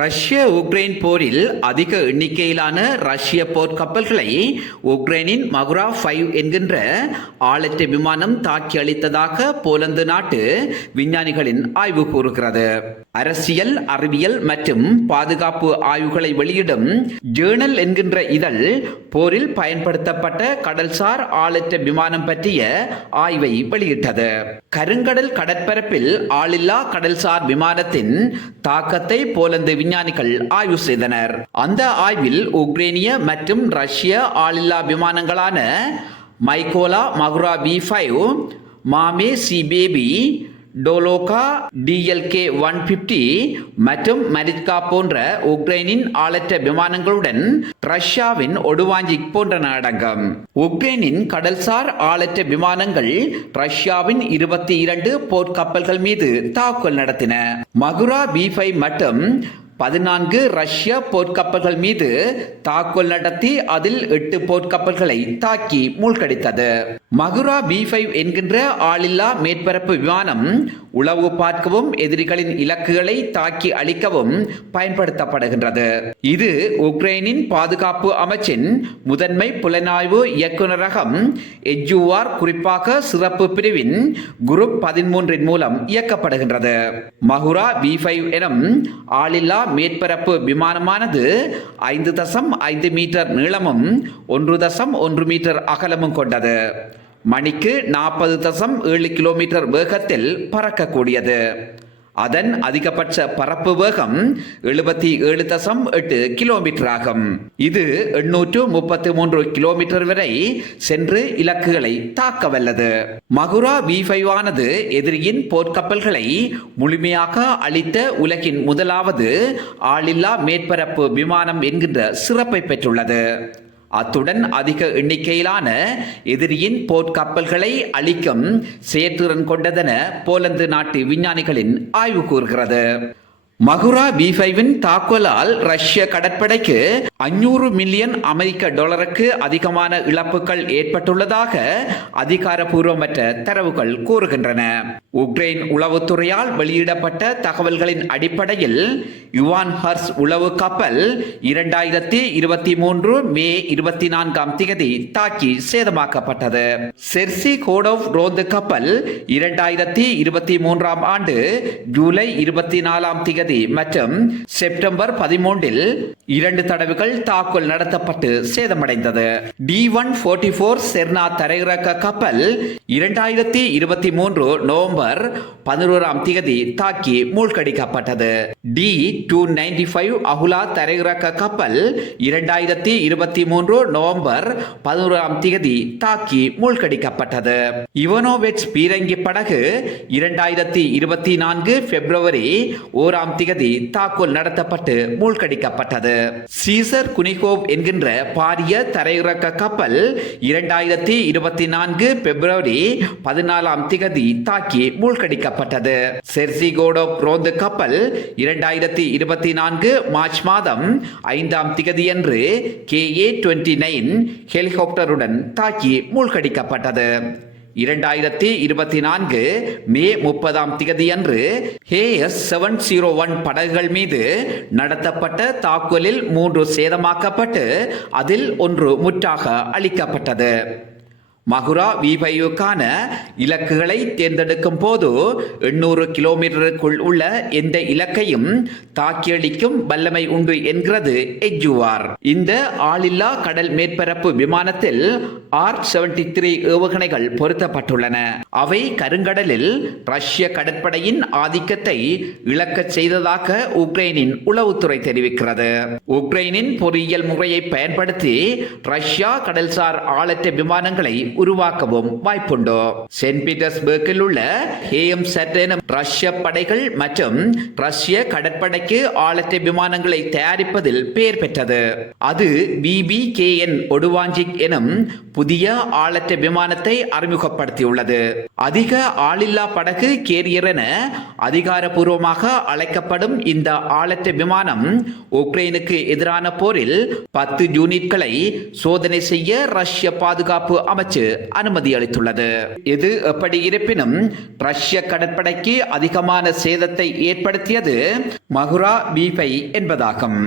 ரஷ்ய உக்ரைன் போரில் அதிக எண்ணிக்கையிலான ரஷ்ய போர்க்கப்பல்களை உக்ரைனின் மகுரா 5 என்கின்ற ஆளற்ற விமானம் தாக்கி அளித்ததாக போலந்து நாட்டு விஞ்ஞானிகளின் ஆய்வு கூறுகிறது. அரசியல், அறிவியல் மற்றும் பாதுகாப்பு ஆய்வுகளை வெளியிடும் ஜேர்னல் என்கின்ற இதழ் போரில் பயன்படுத்தப்பட்ட கடல்சார் ஆளற்ற விமானம் பற்றிய ஆய்வை வெளியிட்டது. கருங்கடல் கடற்பரப்பில் ஆளில்லா கடல்சார் விமானத்தின் தாக்கத்தை போலந்து விஞ்ஞானிகள் ஆய்வு செய்தனர். அந்த ஆய்வில் உக்ரைனிய மற்றும் ரஷ்ய ஆளில்லா விமானங்களான மைகோலா மகுரா V5, மாமே சி பேபி, டோலோகா DLK-150 மற்றும் மரிட்கா போன்ற உக்ரைனின் ஆளற்ற விமானங்களுடன் ரஷ்யாவின் ஒடுவாஞ்சிக் போன்றன அடங்கும். உக்ரைனின் கடல்சார் ஆளற்ற விமானங்கள் ரஷ்யாவின் 22 போர்க்கப்பல்கள் மீது தாக்குதல் நடத்தின. மகுரா V5 மற்றும் 14 ரஷ்ய போர்க்கப்பல்கள் மீது தாக்குதல் நடத்தி அதில் 8 போர்க்கப்பல்களை தாக்கி மூழ்கடித்தது. மகுரா V5 என்கின்ற ஆளில்லா மேற்பரப்பு விமானம் உளவு பார்க்கவும் எதிரிகளின் இலக்குகளை தாக்கி அழிக்கவும் பயன்படுத்தப்படுகின்றது. இது உக்ரைனின் பாதுகாப்பு அமைச்சின் முதன்மை புலனாய்வு இயக்குநரகம் EGUR, குறிப்பாக சிறப்பு பிரிவின் குரூப் 13 மூலம் இயக்கப்படுகின்றது. மகுரா V5 எனும் ஆளில்லா மேற்பரப்பு விமானமானது 5.5 மீட்டர் நீளமும் 1.1 மீட்டர் அகலமும் கொண்டது. மணிக்கு 40.7 கிலோமீட்டர் வேகத்தில் பறக்கக்கூடியது. அதன் அதிகபட்ச பறப்பு வேகம் 77.8 கிலோமீட்டர் ஆகும். இது 833 கிலோமீட்டர் வரை சென்று இலக்குகளை தாக்க வல்லது. மகுரா V5 ஆனது எதிரியின் போர்க்கப்பல்களை முழுமையாக அழித்த உலகின் முதலாவது ஆளில்லா மேற்பரப்பு விமானம் என்கின்ற சிறப்பை பெற்றுள்ளது. அத்துடன் அதிக எண்ணிக்கையிலான எதிரியின் போர்க்கப்பல்களை அழிக்கும் செயற்திறன் கொண்டதென போலந்து நாட்டு விஞ்ஞானிகளின் ஆய்வு கூறுகிறது. மகுரா V5 தாக்குதலால் ரஷ்ய கடற்படைக்கு 500 மில்லியன் அமெரிக்க டாலருக்கு அதிகமான இழப்புகள் ஏற்பட்டுள்ளதாக அதிகாரப்பூர்வமற்ற தரவுகள் கூறுகின்றன. உக்ரைன் உளவுத்துறையால் வெளியிடப்பட்ட தகவல்களின் அடிப்படையில் யுவான் ஹர்ஸ் உளவு கப்பல் 2023 மே 24 தாக்கி சேதமாக்கப்பட்டது. செர்சி கோடோவ் ரோந்து கப்பல் 2023 ஆண்டு ஜூலை 24 மற்றும் செப்டம்பர் 13 2 தடவைகள் தாக்குதல் நடத்தப்பட்டு சேதமடைந்தது. D-144 செர்னா தரையிறக்க கப்பல் 2023 நவம்பர் 11 தாக்கி மூழ்கடிக்கப்பட்டது. D-295 அகுலா தரையிறக்க கப்பல் 2023 நவம்பர் 11 தாக்கி மூழ்கடிக்கப்பட்டது. இவனோவிட்ஸ் பீரங்கி படகு 2024 பிப்ரவரி 1 தாக்குதல் நடத்தப்பட்டு மூழ்கடிக்கப்பட்டது. சீசர் குனிகோவ் என்கின்ற பாரிய தரையிறக்க கப்பல் 2024 பிப்ரவரி 14 தாக்கி மூழ்கடிக்கப்பட்டது. செர்சி கோடோவ் ரோந்து கப்பல் 2024 மார்ச் மாதம் 5 அன்று KA-29 ஹெலிகாப்டருடன் தாக்கி மூழ்கடிக்கப்பட்டது. 2024 மே 30 அன்று HS-701 படகுகள் மீது நடத்தப்பட்ட தாக்குதலில் 3 சேதமாக்கப்பட்டு அதில் 1 முற்றாக அழிக்கப்பட்டது. மகுரா V5க்கான இலக்குகளை தேர்ந்தெடுக்கும் போது 800 கிலோமீட்டருக்குள் உள்ள எந்த இலக்கையும் தாக்கியளிக்கும் வல்லமை உண்டு என்கிறது EGUR. இந்த ஆளில்லா கடல் மேற்பரப்பு விமானத்தில் R-73 ஏவுகணைகள் பொருத்தப்பட்டுள்ளன. அவை கருங்கடலில் ரஷ்ய கடற்படையின் ஆதிக்கத்தை இழக்கச் செய்ததாக உக்ரைனின் உளவுத்துறை தெரிவிக்கிறது. உக்ரைனின் பொறியியல் முறையை பயன்படுத்தி ரஷ்யா கடல்சார் ஆளற்ற விமானங்களை உருவாக்கவும் வாய்ப்புண்டு. செயின்ட் பீட்டர்ஸ்பர்க்கில் உள்ள HEMSAT எனும் ரஷ்ய படைகள் மற்றும் ரஷ்ய கடற்படைக்கு ஆளற்ற விமானங்களை தயாரிப்பதில் பெயர் பெற்றது. அது BBKN ஒடுவாஞ்சிக் எனும் புதிய ஆளற்ற விமானத்தை அறிமுகப்படுத்தியுள்ளது. அதிக ஆளில்லா படகு கேரியர் என அதிகாரப்பூர்வமாக அழைக்கப்படும் இந்த ஆளற்ற விமானம் உக்ரைனுக்கு எதிரான போரில் 10 யூனிட்களை சோதனை செய்ய ரஷ்ய பாதுகாப்பு அமைச்சு கடற்படைக்கு அனுமதி அளித்துள்ளது. இது எப்படி இருப்பினும் ரஷ்ய கடற்படைக்கு அதிகமான சேதத்தை ஏற்படுத்தியது மகுரா B5 என்பதாகும்.